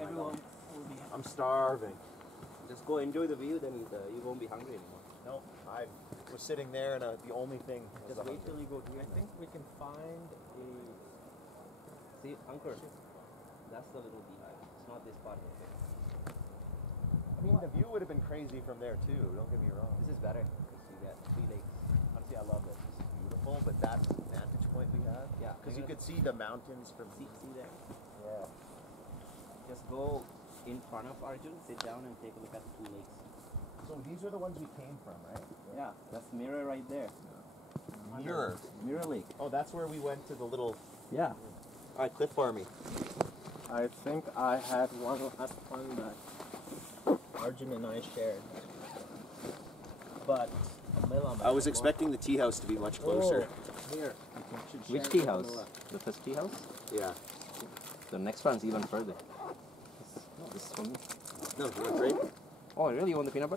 Everyone will be happy. I'm starving. Just go enjoy the view, then you won't be hungry anymore. No, I was sitting there and the only thing was Just wait till you go here. I think we can find a... See, Anchor. That's the little beehive. It's not this part of it. I mean, the view would have been crazy from there too, don't get me wrong. This is better because you get 3 lakes. Honestly, I love it. This is beautiful, but that vantage point we have. Yeah. Because you could see the mountains from... See there? Yeah. Just go in front of Arjun, sit down and take a look at the 2 lakes. So these are the ones we came from, right? Yeah, that's Mirror right there. Mirror. Mirror Lake. Oh, that's where we went to the little... Yeah. All right, Cliff Farmy. I think I had one last one that Arjun and I shared. But I was expecting the tea house to be much closer. Oh, here. Which tea house? The first tea house? Yeah. The next one's even further. This is for me. No, you want grape? Oh, really? You want the peanut butter?